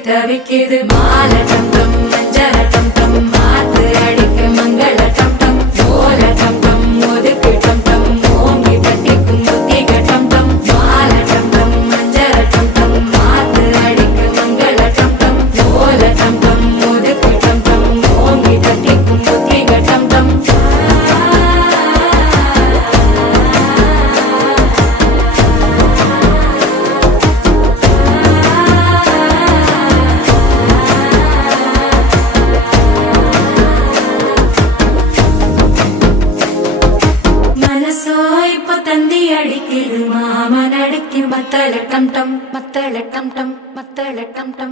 தவிக்குது மாலை டம் டம் மஞ்சள டம் டம் மாத்து அடிக்க மங்கள டம் டம் ஓல டம் டம் ஒதுக்கு டம் டம் ஓங்கி தட்டிக்கும் புத்திக டம் டம் மாலை டம் டம் மஞ்சள டம் டம் மாத்து அடிக்க மங்கள டம் டம் ஓல டம் டம் ஒதுக்கு டம் டம் ஓங்கி தட்டிக்கும் புத்திக டம் டம் மனசோ இப்ப தந்தி அடிக்குது மாமன் அடிக்கு மத்தள டம் டம் மத்தள டம் டம் மத்தள டம் டம்